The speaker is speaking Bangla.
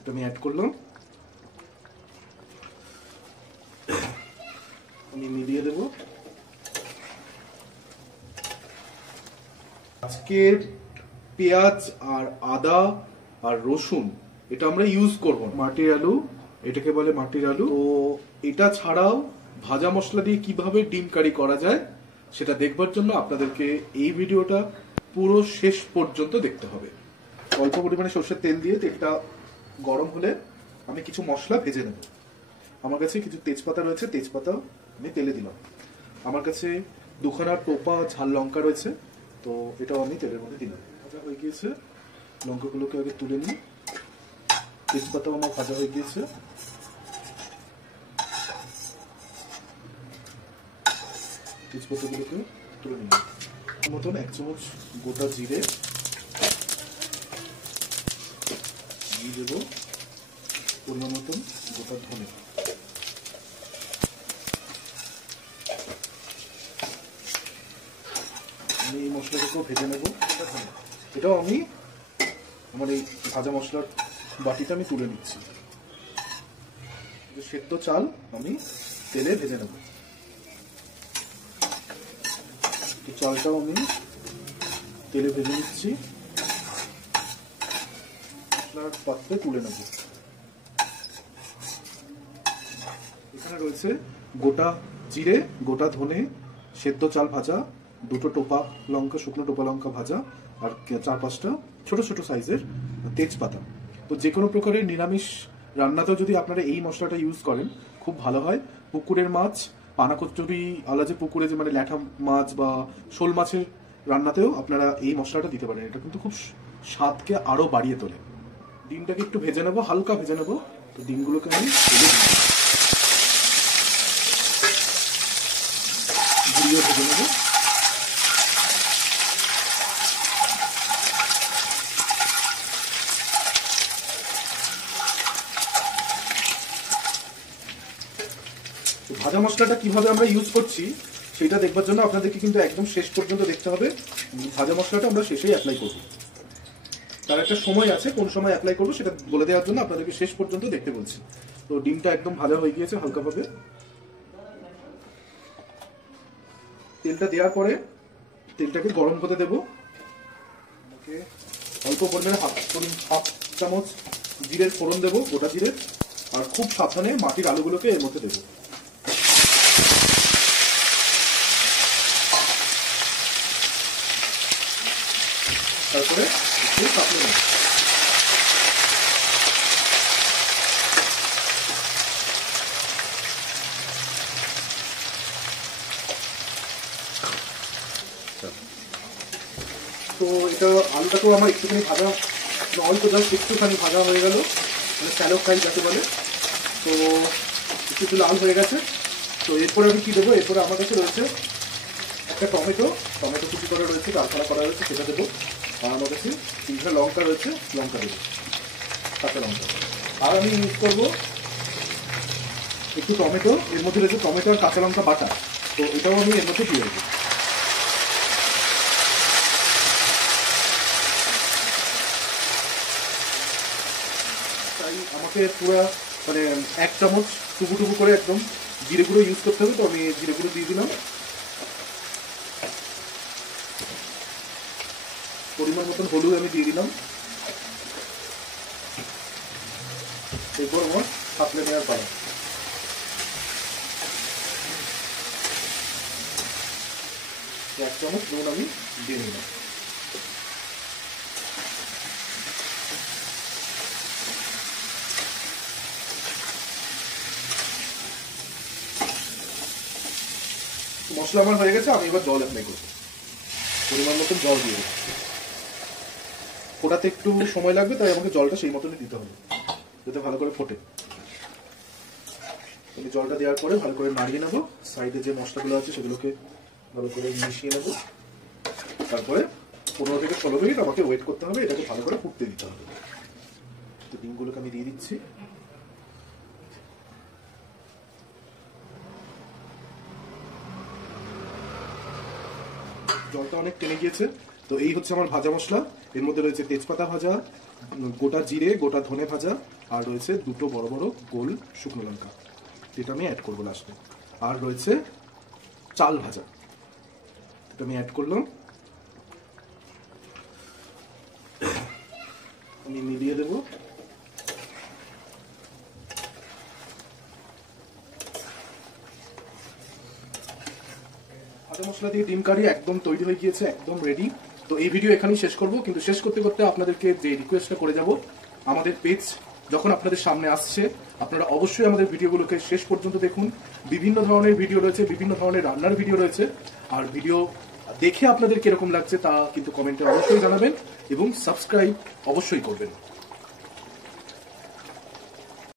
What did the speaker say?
এটা আমি অ্যাড করলাম। আমি মিলিয়ে দেব। আজকের পেঁয়াজ আর আদা আর রসুন এটা আমরা ইউজ করব। মাটির আলু, এটাকে বলে মাটির আলু। তো এটা ছাড়াও ভাজা মশলা দিয়ে কিভাবে ডিম কারি করা যায় সেটা দেখবার জন্য আপনাদেরকে এই ভিডিওটা পুরো শেষ পর্যন্ত দেখতে হবে। অল্প পরিমাণে সরষের তেল দিয়ে তেলটা গরম হলে আমি কিছু মশলা ভেজে নেব। আমার কাছে কিছু তেজপাতা রয়েছে, তেজপাতা আমি তেলে দিলাম। আমার কাছে দুখানা টোপা ঝাল লঙ্কা রয়েছে, তো এটাও আমি তেলের মধ্যে দিলাম। ভাজা হয়ে গিয়েছে, লঙ্কাগুলোকে আগে তুলে নিই। তেজপাতাও আমার ভাজা হয়ে গিয়েছে। তেজপাতাগুলোকে তুলে নিলাম। মতন 1 চামচ গোটা জিরে দিয়ে দেবো, পরিমাণ মতন গোটা ধনে। আমি এই মশলাটাকেও ভেজে নেব। এটাও আমি আমার এই ভাজা মশলার বাটিটা আমি তুলে নিচ্ছি। সেদ্ধ চাল আমি তেলে ভেজে নেব। চালটাও আমি তেলে ভেজে নিচ্ছি, মশলার পাত্রে তুলে নেব। এখানে রয়েছে গোটা জিরে, গোটা ধনে, সেদ্ধ চাল ভাজা, দুটো টোপা লঙ্কা, শুকনো টোপা লঙ্কা ভাজা, আর 4-5টা ছোট ছোট সাইজের তেজপাতা। তো যে কোনো প্রকারের নিরামিষ রান্নাতেও যদি আপনারা এই মশলাটা ইউজ করেন খুব ভালো হয়। পুকুরের মাছ, পানাকচুরি আলা যে পুকুরে যে মানে ল্যাঠা মাছ বা শোল মাছের রান্নাতেও আপনারা এই মশলাটা দিতে পারেন। এটা কিন্তু খুব স্বাদকে আরো বাড়িয়ে তোলে। ডিমটাকে একটু ভেজে নেবো, হালকা ভেজে নেবো। তো ডিমগুলোকে আমি ঘুরিয়ে ভেজে নেবো। ভাজা মশলাটা কিভাবে আমরা ইউজ করছি সেটা দেখবার জন্য আপনাদেরকে কিন্তু একদম শেষ পর্যন্ত দেখতে হবে। ভাজা মশলাটা আমরা শেষেই অ্যাপ্লাই করব, তার একটা সময় আছে, কোন সময় অ্যাপ্লাই করবো সেটা বলে দেওয়ার জন্য আপনাদেরকে শেষ পর্যন্ত দেখতে বলছি। তো ডিমটা একদম ভাজা হয়ে গিয়েছে হালকাভাবে। তেলটা দেওয়ার পরে তেলটাকে গরম হতে দেবো। অল্প পরিমাণে হাফ চামচ জিরের ফোড়ন দেবো, গোটা জিরে। আর খুব সাবধানে মাটির আলুগুলোকে এর মধ্যে দেবো। তারপরে একটু কাটলে নেব। তো এটা আলুটাকেও আমার একটুখানি ভাজা, অল্প জাস্ট একটুখানি ভাজা হয়ে গেল, মানে স্যালো ফ্রাই যাকে বলে। তো একটু লাল হয়ে গেছে। তো এরপরে আমি কি দেবো, এরপরে আমার কাছে রয়েছে একটা টমেটো কুচি করা রয়েছে, ডালখানা করা রয়েছে, সেটা দেবো। আর আমার কাছে 3টা লঙ্কা রয়েছে, লঙ্কা দেবো, কাঁচা লঙ্কা। আর আমি ইউজ করবো একটু টমেটো, এর মধ্যে রয়েছে টমেটো আর কাঁচা লঙ্কা বাটা। তো এটাও আমি এর মধ্যে দিয়ে দেবো। তাই আমাকে পুরো মানে 1 চামচ টুকু করে একদম জিরে গুঁড়ো ইউজ করতে হবে। তো আমি জিরে গুঁড়ো দিয়ে দিলাম। পরিমাণ মতন হলুদ আমি দিয়ে দিলাম। এরপর আমার সাপলে নেওয়ার পালা। 1 চামচ নুন আমি দিয়ে নিলাম। মশলা আমার হয়ে গেছে, আমি এবার জল অ্যাপ্লাই করবো। পরিমাণ মতন জল দিয়ে দেবো। ফোটাতে একটু সময় লাগবে, তাই আমাকে জলটা সেই মতনই দিতে হবে যাতে ভালো করে ফোটে। আমি জলটা দেওয়ার পরে ভালো করে নাড়িয়ে নেবো। সাইডে যে মশলাগুলো আছে সেগুলোকে ভালো করে মিশিয়ে নেবো। তারপরে 15 থেকে 16 মিনিট আমাকে ওয়েট করতে হবে, এটাকে ভালো করে ফুটতে দিতে হবে। তো ডিমগুলোকে আমি দিয়ে দিচ্ছি। জলটা অনেক টেনে গিয়েছে। তো এই হচ্ছে আমার ভাজা মশলা। এর মধ্যে রয়েছে তেজপাতা ভাজা, গোটা জিরে, গোটা ধনে ভাজা, আর রয়েছে দুটো বড় বড় গোল শুকনো লঙ্কা, যেটা আমি অ্যাড করবো লাস্টে। আর রয়েছে চাল ভাজা, এটা আমি অ্যাড করলাম। আমি মিলিয়ে দেবো। ভাজা মশলা দিয়ে ডিম কারি একদম তৈরি হয়ে গিয়েছে, একদম রেডি। তো এই ভিডিও এখানেই শেষ করব, কিন্তু শেষ করতে করতে আপনাদেরকে যে রিকোয়েস্টটা করে যাব, আমাদের পেজ যখন আপনাদের সামনে আসছে আপনারা অবশ্যই আমাদের ভিডিওগুলোকে শেষ পর্যন্ত দেখুন। বিভিন্ন ধরনের ভিডিও রয়েছে, বিভিন্ন ধরনের রান্নার ভিডিও রয়েছে, আর ভিডিও দেখে আপনাদের কিরকম লাগছে তা কিন্তু কমেন্টে অবশ্যই জানাবেন এবং সাবস্ক্রাইব অবশ্যই করবেন।